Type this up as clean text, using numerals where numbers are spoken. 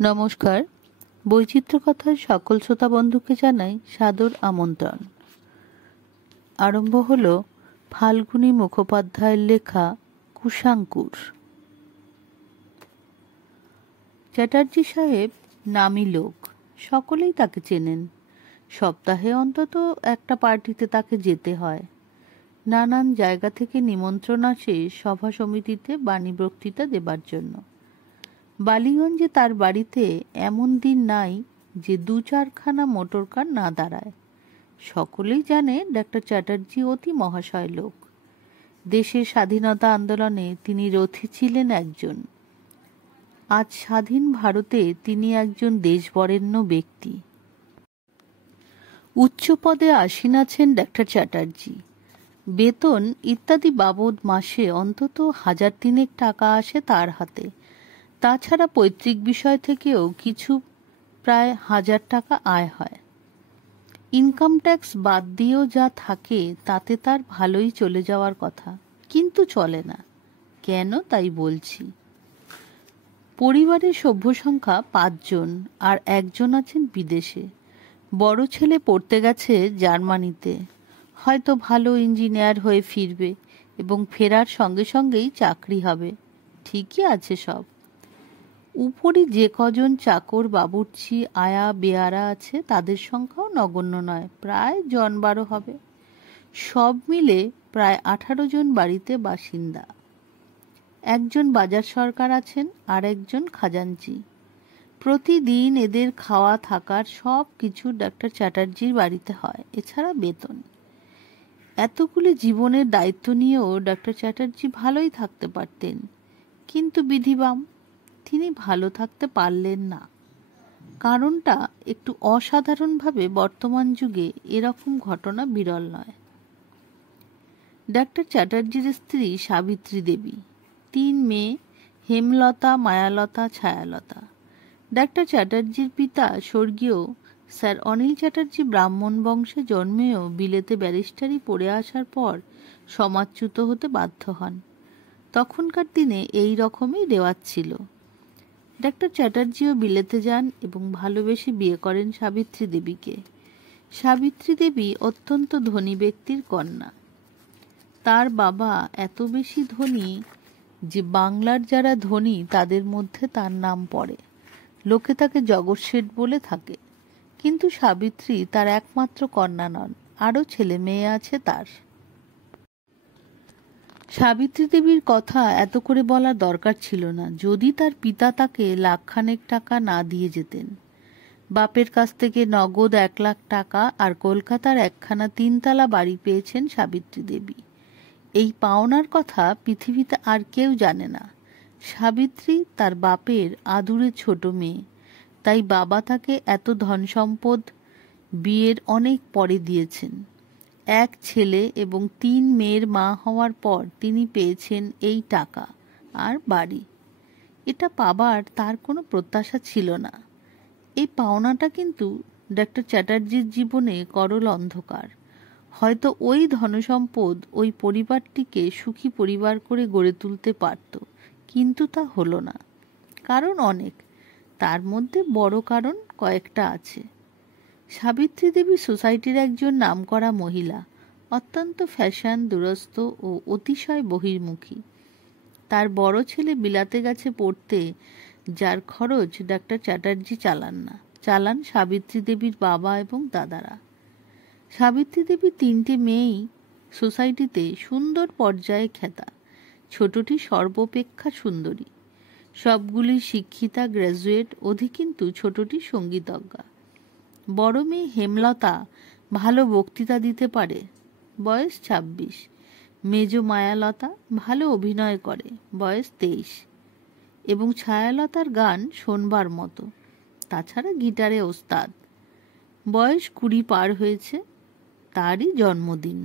নমস্কার। বৈচিত্র্য কথার সকল শ্রোতা বন্ধুকে জানাই সাদর আমন্ত্রণ। আরম্ভ হল ফাল্গুনী মুখোপাধ্যায়ের লেখা কুশাঙ্কুর। চ্যাটার্জি সাহেব নামী লোক, সকলেই তাকে চেনেন। সপ্তাহে অন্তত একটা পার্টিতে তাকে যেতে হয়। নানান জায়গা থেকে নিমন্ত্রণ আসে সভা সমিতিতে বাণী বক্তৃতা দেবার জন্য। বালিগঞ্জে তার বাড়িতে এমন দিন নাই যে 2-4খানা মোটরকার না দাঁড়ায়। সকলেই জানে ডাক্তার চ্যাটার্জি অতি মহাশয় লোক। দেশের স্বাধীনতা আন্দোলনে তিনি রথী ছিলেন একজন। আজ স্বাধীন ভারতে তিনি একজন দেশবরেণ্য ব্যক্তি। উচ্চ পদে আসীন আছেন ডাক্তার চ্যাটার্জি। বেতন ইত্যাদি বাবদ মাসে অন্তত 1000 টাকা আসে তার হাতে। তাছাড়া পৈতৃক বিষয় থেকেও কিছু প্রায় 1000 টাকা আয় হয়। ইনকাম ট্যাক্স বাদ দিয়েও যা থাকে তাতে তার ভালোই চলে যাওয়ার কথা, কিন্তু চলে না। কেন তাই বলছি। পরিবারের সভ্য সংখ্যা 5 জন, আর একজন আছেন বিদেশে। বড় ছেলে পড়তে গেছে জার্মানিতে, হয়তো ভালো ইঞ্জিনিয়ার হয়ে ফিরবে এবং ফেরার সঙ্গে সঙ্গেই চাকরি হবে। ঠিকই আছে সব। উপরে যে কজন চাকর বাবুর্চি আয়া বেয়ারা আছে তাদের সংখ্যাও নগণ্য নয়, প্রায় 12 হবে। সব মিলে প্রায় 18 জন বাড়িতে বাসিন্দা। একজন বাজার সরকার আছেন, আর একজন খাজাঞ্চি। প্রতিদিন এদের খাওয়া থাকার সব কিছু ডাক্তার চ্যাটার্জির বাড়িতে হয়, এছাড়া বেতন। এতগুলি জীবনের দায়িত্ব নিয়েও ডাক্তার চ্যাটার্জি ভালোই থাকতে পারতেন, কিন্তু বিধিবাম তিনি ভালো থাকতে পারলেন না। কারণটা একটু অসাধারণভাবে বর্তমান যুগে এরকম ঘটনা বিরল নয়। ডাক্তার চ্যাটার্জির স্ত্রী সাবিত্রী দেবী, 3 মেয়ে, হেমলতা, মায়ালতা, ছায়ালতা। ডাক্তার চ্যাটার্জির পিতা স্বর্গীয় স্যার অনিল চ্যাটার্জি ব্রাহ্মণ বংশে জন্মেও বিলেতে ব্যারিস্টারি পড়ে আসার পর সমাজচ্যুত হতে বাধ্য হন। তখনকার দিনে এই রকমই রেওয়াজ ছিল। ডাক্তার চ্যাটার্জিও বিলেতে যান এবং ভালোবেসে বিয়ে করেন সাবিত্রী দেবীকে। সাবিত্রী দেবী অত্যন্ত ধনী ব্যক্তির কন্যা। তার বাবা এত বেশি ধনী যে বাংলার যারা ধনী তাদের মধ্যে তার নাম পড়ে। লোকে তাকে জগৎ শেঠ বলে থাকে। কিন্তু সাবিত্রী তার একমাত্র কন্যা নন, আরও ছেলে মেয়ে আছে তার। সাবিত্রী দেবীর কথা এত করে বলার দরকার ছিল না, যদি তার পিতা তাকে 1,00,000 টাকা না দিয়ে যেতেন। বাপের কাছ থেকে নগদ 1 লাখ টাকা আর কলকাতার একখানা 3 তলা বাড়ি পেয়েছেন সাবিত্রী দেবী। এই পাওনার কথা পৃথিবীতে আর কেউ জানে না। সাবিত্রী তার বাপের আদুরে ছোট মেয়ে, তাই বাবা তাকে এত ধন সম্পদ বিয়ের অনেক পরে দিয়েছেন। 1 ছেলে এবং 3 মেয়ের মা হওয়ার পর তিনি পেয়েছেন এই টাকা আর বাড়ি। এটা পাবার তার কোনো প্রত্যাশা ছিল না। এই পাওনাটা কিন্তু ডাক্তার চ্যাটার্জির জীবনে করল অন্ধকার। হয়তো ওই ধনসম্পদ ওই পরিবারটিকে সুখী পরিবার করে গড়ে তুলতে পারত, কিন্তু তা হলো না। কারণ অনেক, তার মধ্যে বড় কারণ কয়েকটা আছে। সাবিত্রী দেবী সোসাইটির একজন নামকরা মহিলা, অত্যন্ত ফ্যাশন দুরস্ত ও অতিশয় বহির্মুখী। তার বড় ছেলে বিলাতে গেছে পড়তে, যার খরচ ডাক্তার চ্যাটার্জি চালান না, চালান সাবিত্রী দেবীর বাবা এবং দাদারা। সাবিত্রী দেবীর 3টে মেয়েই সোসাইটিতে সুন্দর পর্যায়ে খ্যাতা। ছোটটি সর্বাপেক্ষা সুন্দরী। সবগুলি শিক্ষিতা, গ্র্যাজুয়েট, অধিক কিন্তু ছোটটি সঙ্গীতজ্ঞা। বড় মেয়ে হেমলতা ভালো বক্তৃতা দিতে পারে, বয়স 26। মেজ মায়ালতা ভালো অভিনয় করে, বয়স 23, এবং ছায়ালতার গান শোনবার মতো। তাছাড়া গিটারে ওস্তাদ। বয়স 20 পার হয়েছে, তারই জন্মদিন।